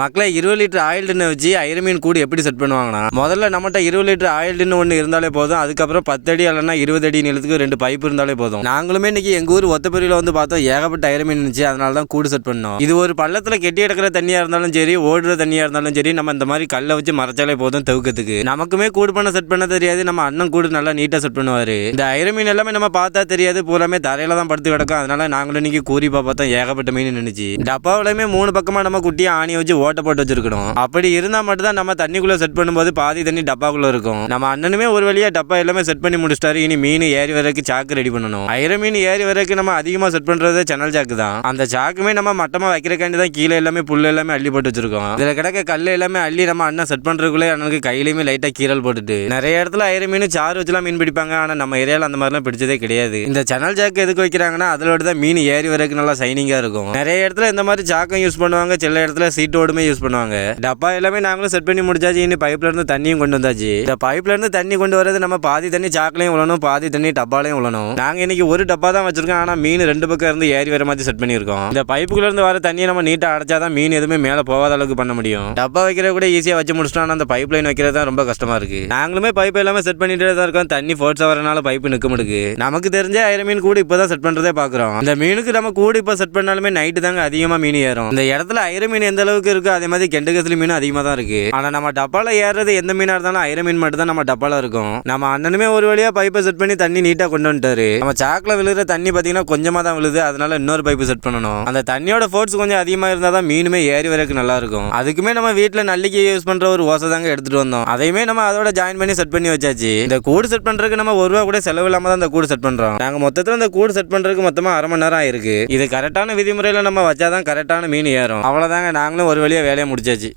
மக்களே 20 litre oil டின்னை வச்சு ஐரமீன் கூடு எப்படி செட் பண்ணுவாங்கன்னா, முதல்ல நம்மகிட்ட 20 லிட்டர் ஆயில் டின்னு ஒன்று இருந்தாலே போதும். அதுக்கப்புறம் 10 அடி இல்லைன்னா 20 அடி நீளத்துக்கு 2 பைப் இருந்தாலே போதும். நாங்களுமே இன்னைக்கு எங்க ஊர் ஒத்தப்பெரியில வந்து பார்த்தோம், ஏகப்பட்ட ஐரமீன் இருந்துச்சு. அதனால தான் கூடு செட் பண்ணோம். இது ஒரு பள்ளத்துல கெட்டி எடுக்கிற தண்ணியா இருந்தாலும் சரி, ஓடுற தண்ணியா இருந்தாலும் சரி, நம்ம இந்த மாதிரி கல்லை வச்சு மறைச்சாலே போதும் தவுக்கிறதுக்கு. நமக்குமே கூடு பண்ண செட் பண்ண தெரியாது. நம்ம அண்ணன் கூடு நல்லா நீட்டா செட் பண்ணுவாரு. இந்த ஐரமீன் எல்லாமே நம்ம பார்த்தா தெரியாது, பூராமே தரையில தான் படுத்து கிடக்கும். அதனால நாங்களும் இன்னைக்கு கூறிப்பா பார்த்தோம், ஏகப்பட்ட மீன் நின்றுச்சு. டப்பாவிலுமே 3 பக்கமா நம்ம குட்டியை ஆணி வச்சு ஓட்ட போட்டு வச்சிருக்கணும். அப்படி இருந்தா மட்டும் தான் நம்ம தண்ணிக்குள்ள செட் பண்ணும்போது பாதி தண்ணி டப்பாக்குள்ள இருக்கும். நம்ம அண்ணனுமே ஒரு வழியா டப்பா எல்லாமே செட் பண்ணி முடிச்சிட்டாரு. இனி மீன் ஏறி வரைக்கும் சாக்கு ரெடி பண்ணணும். ஐரமீன் ஏறி வரைக்கும் நம்ம அதிகமா செட் பண்றது சென்னல் சாக்கு தான். அந்த சாக்குமே நம்ம மட்டமா வைக்கிறக்காண்டி தான் கீழே எல்லாமே புல்லு எல்லாமே அள்ளி போட்டு வச்சிருக்கோம். இதுல கிடக்க கல் எல்லாமே அள்ளி நம்ம அண்ணன் செட் பண்றதுக்குள்ளே அண்ணனுக்கு கையிலுமே லைட்டா கீரல் போட்டுட்டு நிறைய இடத்துல ஐரமீன் சாறு வச்சுலாம் மீன் பிடிப்பாங்க. ஆனா நம்ம ஏரியால அந்த மாதிரிலாம் பிடிச்சதே கிடையாது. இந்த சென்னல் சாக்கு எதுக்கு வைக்கிறாங்கன்னா, அதோட தான் மீன் ஏறி வரைக்கும் நல்லா சைனிங்கா இருக்கும். நிறைய இடத்துல இந்த மாதிரி சாக்கம் யூஸ் பண்ணுவாங்க, சில இடத்துல சீட்டோடுமே யூஸ் பண்ணுவாங்க. டப்பா எல்லாமே நாங்களும் செட் பண்ணி முடிச்சாச்சு. இனி பைப்ல இருந்து தண்ணியும் கொண்டு வந்தாச்சு. இந்த பைப்ல இருந்து தண்ணி கொண்டு வரது நம்ம பாதி தண்ணி சாக்கலையும் உழணும், பாதி தண்ணி டப்பாலையும் உழணும். நாங்க இன்னைக்கு ஒரு டப்பா தான் வச்சிருக்கோம். ஆனா மீன் 2 பக்கம் இருந்து ஏறி வர மாதிரி செட் பண்ணியிருக்கோம். இந்த பைப்புக்குள்ள இருந்து வர தண்ணியை நம்ம நீட்டா அடைச்சாதான் மீன் எதுவுமே மேல போகாத அளவுக்கு பண்ண முடியும். டப்பா வைக்கிற கூட ஈஸியா வச்சு முடிச்சிட்டோம். ஆனா அந்த பைப் லைன் வைக்கிறது தான் ரொம்ப கஷ்டமா இருக்கு. நாங்களுமே பைப் எல்லாமே செட் பண்ணிட்டு தான் இருக்கோம். தண்ணி ஃபோர்ஸ் வரனால பைப்பு நிக்க முடியுது. நமக்கு தெரிஞ்ச ஐரமீன் கூட இப்பதான் செட் பண்றதே பாக்குறோம். இந்த மீனுக்கு நம்ம கூட இப்ப செட் பண்ணாலுமே நைட்டு தாங்க அதிகமா மீன் ஏறும். இந்த இடத்துல ஐரமீன் எந்த அளவுக்கு இருக்கு, அதே மாதிரி கெண்டகத்திலி மீன் அதிகமா தான் இருக்கு. ஆனா நம்ம டப்பால ஏறது எந்த மீனா இருந்தாலும் ஐரமீன் மட்டும் தான் நம்ம டப்பால இருக்கும். நம்ம அண்ணனுமே ஒரு வழியா பைப்பை செட் பண்ணி தண்ணி நீட்டா கொண்டு வந்துட்டாரு. நம்ம சாக்குல விழுற தண்ணி பாத்தீங்கன்னா கொஞ்சமா தான் விழுது. அதனால இன்னொரு பைப்பு செட் பண்ணணும். அந்த தண்ணியோட ஃபோர்ஸ் கொஞ்சம் அதிகமா இருந்தா தான் மீனுமே ஏறி வரைக்கும் நல்லா இருக்கும். அதுக்குமே நம்ம வீட்டுல நல்லிக்கு யூஸ் பண்ற ஒரு ஓசை தாங்க எடுத்துட்டு வந்தோம். அதையுமே நம்ம அதோட ஜாயின் பண்ணி செட் பண்ணி வச்சாச்சு. இந்த கூடு செட் பண்றதுக்கு நம்ம ₹1 கூட செலவு இல்லாம தான் இந்த கூடு செட் பண்றோம். நாங்க மொத்தத்துல இந்த கூடு செட் பண்றதுக்கு மொத்தமா அரை மணி நேரம் ஆயிருக்கு. இது கரெக்டான விதிமுறையில நம்ம வச்சாதான் கரெக்டான மீன் ஏறும். அவ்வளவுதாங்க, நாங்களும் ஒரு வழியா வேலையை முடிச்சாச்சு.